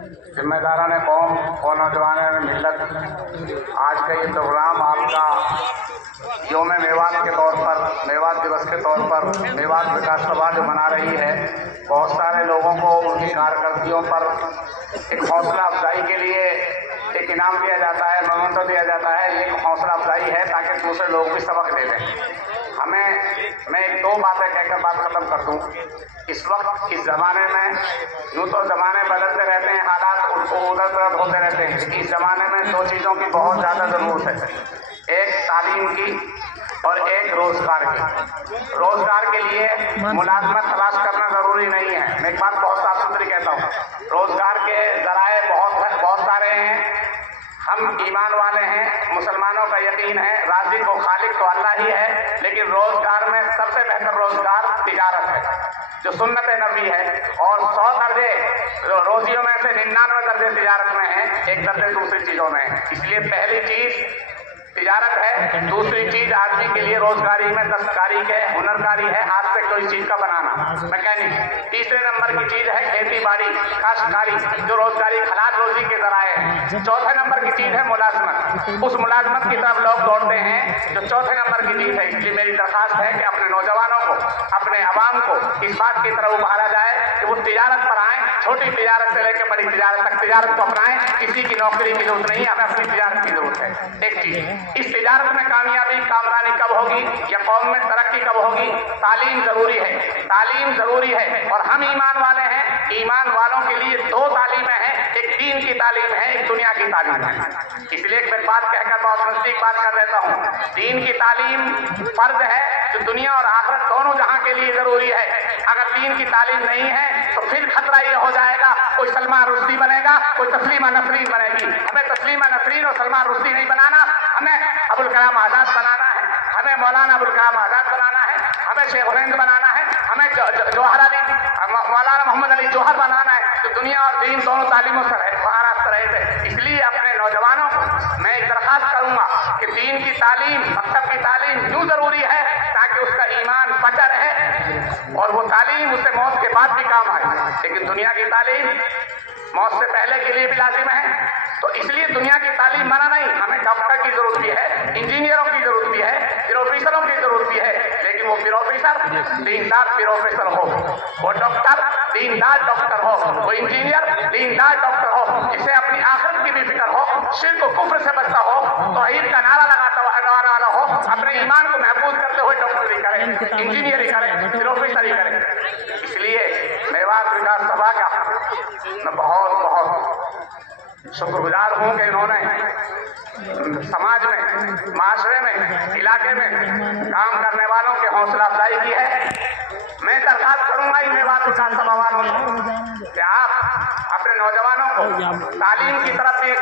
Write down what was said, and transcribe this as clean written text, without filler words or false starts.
जिम्मेदारान कौम और नौजवान मिल्लत, आज का ये प्रोग्राम आपका योम मेवात के तौर पर, मेवात दिवस के तौर पर मेवात विकास सभा जो मना रही है, बहुत सारे लोगों को उनकी कार्यकर्तियों पर एक हौसला अफजाई के लिए एक इनाम दिया जाता है, मोमेंटो दिया जाता है। ये एक हौसला अफजाई है ताकि दूसरे लोग भी सबक ले लें। मैं एक दो बातें कहकर बात खत्म कर दूं। इस वक्त इस ज़माने में यूँ तो ज़माने बदलते रहते हैं, हालात उधर उधर होते रहते हैं। इस ज़माने में दो चीज़ों की बहुत ज़्यादा ज़रूरत है, एक तालीम की और एक रोज़गार की। रोज़गार के लिए मुलाजमत तलाश करना ज़रूरी नहीं है। मैं एक बात बहुत साफ सुथरी कहता हूँ, रोज़गार के ज़राए बहुत सारे हैं। हम ईमान वाले हैं, मुसलमानों का यकीन है, राज़िक व खालिक तो अल्लाह ही है, लेकिन रोज़गार में सबसे बेहतर रोज़गार तिजारत है जो सुन्नत नबी है। और 100 दर्जे रोजियों में से 99 दर्जे तिजारत में हैं, एक दर्जे दूसरी चीज़ों में है। इसलिए पहली चीज़ तिजारत है, दूसरी चीज आदमी के लिए रोजगारी में दस्तकारी है, हुनरकारी है, हाथ से कोई चीज का बनाना, मैकेनिक। तीसरे नंबर की चीज है खेती बाड़ी, काश्तकारी, जो रोजगारी हलाल रोजी के जराए है। चौथे नंबर की चीज है मुलाजमत। उस मुलाजमत की तरफ लोग दौड़ते हैं जो चौथे नंबर की चीज है। इसलिए मेरी दरखास्त है कि अपने नौजवानों को, अपने अवाम को इस बात की तरफ उभारा जाए कि वो तिजारत पर आए, छोटी तिजारत से लेकर बड़ी तिजारत तक तिजारत को अपनाएं। किसी की नौकरी की जरूरत नहीं है, हमें अपनी तिजारत की जरूरत है। एक चीज, इस तिजारत में कामयाबी कामरानी कब होगी या कौम में तरक्की कब होगी? तालीम जरूरी है, तालीम जरूरी है। और हम ईमान वाले हैं, ईमान वालों के लिए दो तालीमें हैं, एक दीन की तालीम है, एक दुनिया की तालीम है। इसलिए एक बात कहकर बहुत नजदीक बात कर देता हूँ। दीन की तालीम फर्ज है जो दुनिया और आखिरत दोनों जहां के लिए जरूरी है। अगर दीन की तालीम नहीं है तो फिर खतरा ये हो जाएगा, कोई सलमान रुश्दी बनेगा, कोई तस्लीमा नसरीन बनेगी। हमें तस्लीमा नसरीन और सलमान रुश्दी नहीं बनाना, हमें अबुल कलाम आजाद बनाना है, हमें मौलाना अबुल कलाम आजाद बनाना है, हमें शेख हिंद बनाना है, हमें जौहर अली, मौलाना मोहम्मद अली जौहर बनाना है। तो दुनिया और दीन दोनों तालीमों से रास्त रहे थे। इसलिए अपने नौजवानों को मैं एक दरखास्त करूंगा कि दीन की तालीम, मकसद की तालीम यूँ जरूरी है ताकि उसका ईमान बचा रहे और वो तालीम उसे मौत के बाद भी काम आए। लेकिन दुनिया की तालीम मौत से पहले के लिए भी लाजिम है। तो इसलिए दुनिया की तालीम माना नहीं, हमें डॉक्टर की जरूरत भी है, इंजीनियरों की जरूरत भी है, प्रोफेसरों की जरूरत भी है। लेकिन वो प्रोफेसर दीनदार प्रोफेसर हो, वो डॉक्टर दीनदार डॉक्टर हो, वो इंजीनियर दीनदार डॉक्टर हो, जिसे अपनी आखिरत की भी फिक्र हो, शिर्क और कुफ्र से बचता हो, तौहीद का नारा लगाता वाला हो, अपने ईमान को महफूज करते हुए डॉक्टरी करे, इंजीनियरिंग करे, प्रोफेसरी करे। इसलिए मेवात विकास सभा का मैं बहुत बहुत शुक्रगुजार हूँ कि इन्होंने समाज में, माशरे में, इलाके में काम करने वालों के हौसला अफजाई की है। मैं दरखास्त करूंगा ही मेवात विकास सभा वालों को कि आप अपने नौजवानों को तालीम की तरफ भी